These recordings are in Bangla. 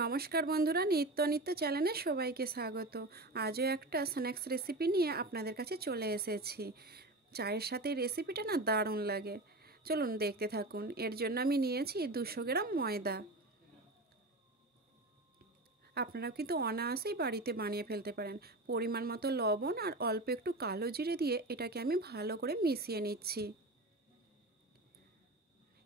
নমস্কার বন্ধুরা, নিত্য নিত্য চ্যানেলে সবাইকে স্বাগত। আজও একটা স্ন্যাক্স রেসিপি নিয়ে আপনাদের কাছে চলে এসেছি। চায়ের সাথে রেসিপিটা না দারুণ লাগে। চলুন দেখতে থাকুন। এর জন্য আমি নিয়েছি 200 গ্রাম ময়দা। আপনারা কিন্তু অনায়াসেই বাড়িতে বানিয়ে ফেলতে পারেন। পরিমাণ মতো লবণ আর অল্প একটু কালো জিরে দিয়ে এটাকে আমি ভালো করে মিশিয়ে নিচ্ছি।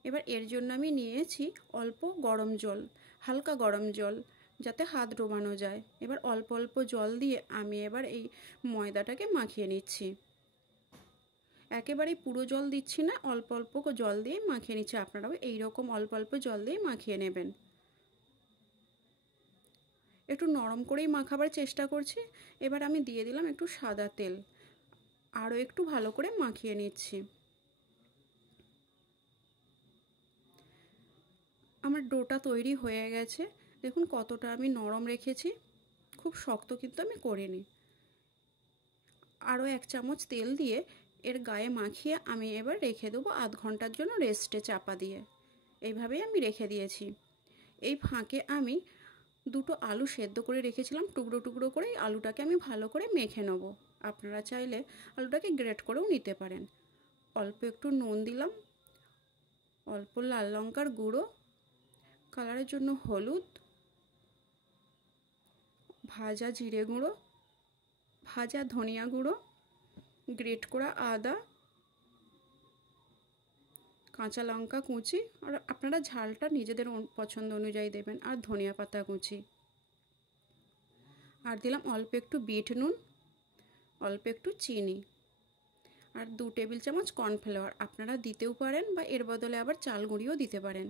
এবার এর জন্য আমি নিয়েছি অল্প গরম জল, হালকা গরম জল, যাতে হাত ডোবানো যায়। এবার অল্প অল্প জল দিয়ে আমি এবার এই ময়দাটাকে মাখিয়ে নিচ্ছি। একেবারেই পুরো জল দিচ্ছি না, অল্প অল্প জল দিয়ে মাখিয়ে নিচ্ছি। আপনারাও এইরকম অল্প অল্প জল দিয়ে মাখিয়ে নেবেন। একটু নরম করেই মাখাবার চেষ্টা করছি। এবার আমি দিয়ে দিলাম একটু সাদা তেল, আরও একটু ভালো করে মাখিয়ে নিচ্ছি। আমার ডোটা তৈরি হয়ে গেছে। দেখুন কতটা আমি নরম রেখেছি, খুব শক্ত কিন্তু আমি করিনি। আরও 1 চামচ তেল দিয়ে এর গায়ে মাখিয়ে আমি এবার রেখে দেবো আধ ঘন্টার জন্য রেস্টে চাপা দিয়ে। এইভাবেই আমি রেখে দিয়েছি। এই ফাঁকে আমি 2টো আলু সেদ্ধ করে রেখেছিলাম, টুকরো টুকরো করে। আলুটাকে আমি ভালো করে মেখে নেব। আপনারা চাইলে আলুটাকে গ্রেট করেও নিতে পারেন। অল্প একটু নুন দিলাম, অল্প লাল লঙ্কার গুঁড়ো, কালারের জন্য হলুদ, ভাজা জিরে গুঁড়ো, ভাজা ধনিয়া গুঁড়ো, গ্রেট করা আদা, কাঁচা লঙ্কা কুচি, আর আপনারা ঝালটা নিজেদের পছন্দ অনুযায়ী দেবেন, আর ধনিয়া পাতা কুচি। আর দিলাম অল্প একটু বিট নুন, অল্প একটু চিনি, আর 2 টেবিল চামচ কর্নফ্লাওয়ার। আপনারা দিতেও পারেন বা এর বদলে আবার চাল গুঁড়িও দিতে পারেন।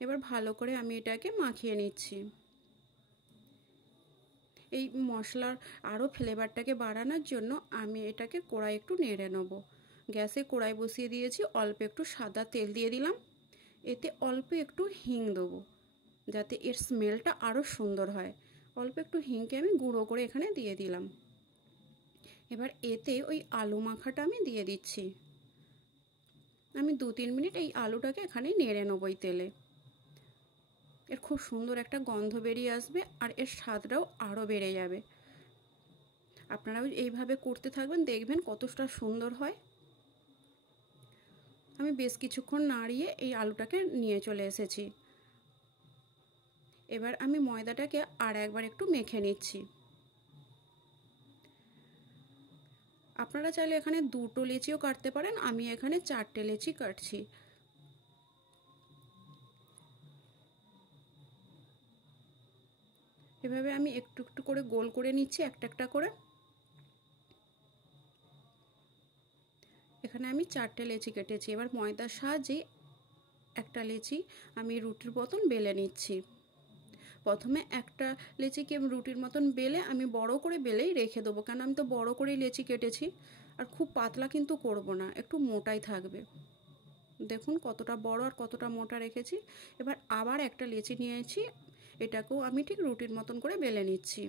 এবার ভালো করে আমি এটাকে মাখিয়ে নিচ্ছি। এই মশলার আরও ফ্লেভারটাকে বাড়ানোর জন্য আমি এটাকে কড়াই একটু নেড়ে নেব। গ্যাসে কড়াই বসিয়ে দিয়েছি, অল্প একটু সাদা তেল দিয়ে দিলাম। এতে অল্প একটু হিং দেবো, যাতে এর স্মেলটা আরও সুন্দর হয়। অল্প একটু হিংকে আমি গুঁড়ো করে এখানে দিয়ে দিলাম। এবার এতে ওই আলু মাখাটা আমি দিয়ে দিচ্ছি। আমি 2-3 মিনিট এই আলুটাকে এখানে নেড়ে নেব এই তেলে। এর খুব সুন্দর একটা গন্ধ বেরিয়ে আসবে, আর এর স্বাদটাও আরও বেড়ে যাবে। আপনারাও এইভাবে করতে থাকবেন, দেখবেন কতটা সুন্দর হয়। আমি বেশ কিছুক্ষণ নাড়িয়ে এই আলুটাকে নিয়ে চলে এসেছি। এবার আমি ময়দাটাকে আর একবার একটু মেখে নিচ্ছি। আপনারা চাইলে এখানে 2টো লেচিও কাটতে পারেন, আমি এখানে 4টে লেচি কাটছি। এভাবে আমি একটু একটু করে গোল করে নিচ্ছি, একটা একটা করে। এখানে আমি 4টে লেচি কেটেছি। এবার ময়দার সাহায্যে একটা লেচি আমি রুটির মতন বেলে নিচ্ছি। প্রথমে একটা লেচিকে রুটির মতন বেলে আমি বড় করে বেলেই রেখে দেবো, কারণ আমি তো বড় করেই লেচি কেটেছি। আর খুব পাতলা কিন্তু করব না, একটু মোটাই থাকবে। দেখুন কতটা বড় আর কতটা মোটা রেখেছি। এবার আবার একটা লেচি নিয়েছি, এটাকেও আমি ঠিক রুটির মতন করে বেলে নিচ্ছি।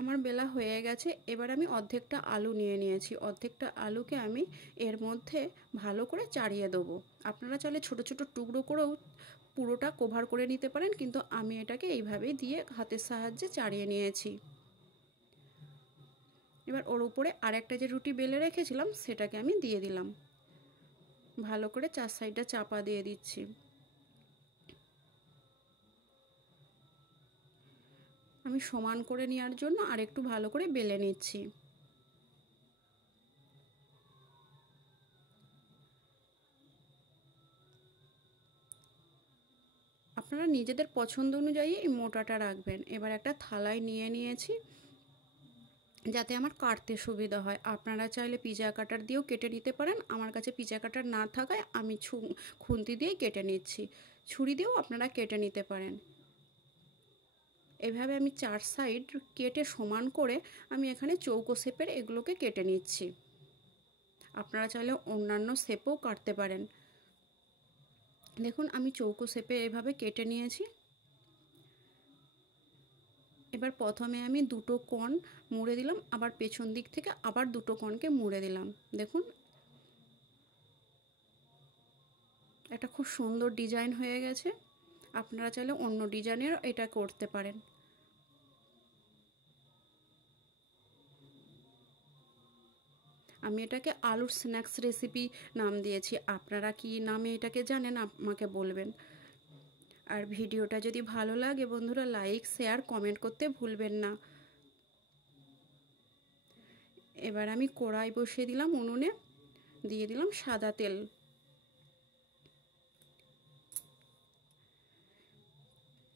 আমার বেলা হয়ে গেছে। এবার আমি অর্ধেকটা আলু নিয়েছি। অর্ধেকটা আলুকে আমি এর মধ্যে ভালো করে চাড়িয়ে দেবো। আপনারা চাইলে ছোট ছোট টুকরো করেও পুরোটা কভার করে নিতে পারেন, কিন্তু আমি এটাকে এইভাবেই দিয়ে হাতের সাহায্যে চাড়িয়ে নিয়েছি। এবার ওর উপরে আরেকটা যে রুটি বেলে রেখেছিলাম সেটাকে আমি দিয়ে দিলাম। ভালো করে 4 সাইডটা চাপা দিয়ে দিচ্ছি। আমি সমান করে নেওয়ার জন্য আরেকটু ভালো করে বেলে নিচ্ছি। আপনারা নিজেদের পছন্দ অনুযায়ী এই মোটাটা রাখবেন। এবার একটা থালায় নিয়েছি, যাতে আমার কাটতে সুবিধা হয়। আপনারা চাইলে পিজা কাটার দিয়েও কেটে নিতে পারেন। আমার কাছে পিজা কাটার না থাকায় আমি খুন্তি দিয়েই কেটে নিচ্ছি। ছুরি দিয়েও আপনারা কেটে নিতে পারেন। এভাবে আমি 4 সাইড কেটে সমান করে আমি এখানে চৌকো শেপের এগুলোকে কেটে নিচ্ছি। আপনারা চাইলে অন্যান্য শেপেও কাটতে পারেন। দেখুন আমি চৌকো শেপে এভাবে কেটে নিয়েছি। এবার প্রথমে আমি 2টো কোণ মুড়ে দিলাম, আবার পেছন দিক থেকে আবার 2টো কোণকে মুড়ে দিলাম। দেখুন একটা খুব সুন্দর ডিজাইন হয়ে গেছে। আপনারা চাইলে অন্য ডিজাইনের এটা করতে পারেন। আমি এটাকে আলুর স্ন্যাক্স রেসিপি নাম দিয়েছি। আপনারা কি নামে এটাকে জানেন আমাকে বলবেন। আর ভিডিওটা যদি ভালো লাগে বন্ধুরা, লাইক শেয়ার কমেন্ট করতে ভুলবেন না। এবার আমি কড়াই বসিয়ে দিলাম উনুনে, দিয়ে দিলাম সাদা তেল।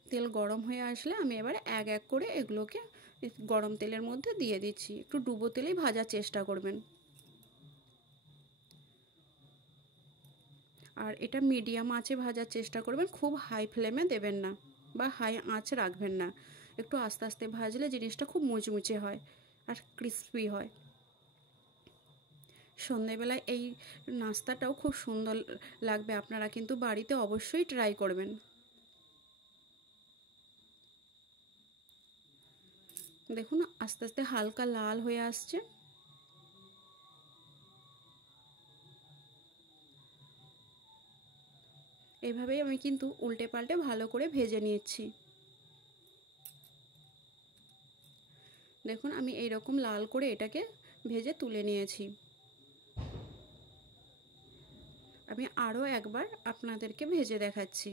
তেল গরম হয়ে আসলে আমি এবার এক এক করে এগুলোকে গরম তেলের মধ্যে দিয়ে দিচ্ছি। একটু ডুবো তেলেই ভাজার চেষ্টা করবেন। আর এটা মিডিয়াম আঁচে ভাজার চেষ্টা করবেন, খুব হাই ফ্লেমে দেবেন না বা হাই আঁচ রাখবেন না। একটু আস্তে আস্তে ভাজলে জিনিসটা খুব মুচমুচে হয় আর ক্রিস্পি হয়। সন্ধেবেলায় এই নাস্তাটাও খুব সুন্দর লাগবে। আপনারা কিন্তু বাড়িতে অবশ্যই ট্রাই করবেন। দেখুন আস্তে আস্তে হালকা লাল হয়ে আসছে। এভাবেই আমি কিন্তু উল্টে পাল্টে ভালো করে ভেজে নিচ্ছি। দেখুন আমি এই রকম লাল করে এটাকে ভেজে তুলে নিয়েছি। আমি আরও একবার আপনাদেরকে ভেজে দেখাচ্ছি।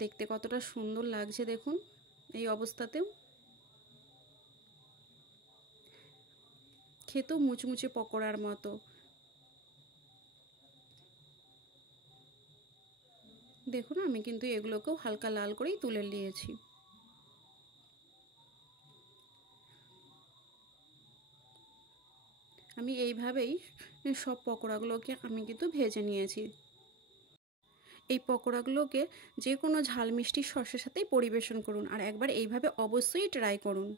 দেখতে কতটা সুন্দর লাগছে দেখুন এই অবস্থাতেও। খেতেও মুচমুচে পকোড়ার মতো। দেখুন আমি কিন্তু এগুলোকেও হালকা লাল করেই তুলে নিয়েছি। আমি এইভাবেই সব পকোড়াগুলোকে আমি কিন্তু ভেজে নিয়েছি। এই পকোড়াগুলোকে যে কোনো ঝাল মিষ্টি সসের সাথেই পরিবেশন করুন আর একবার এইভাবে অবশ্যই ট্রাই করুন।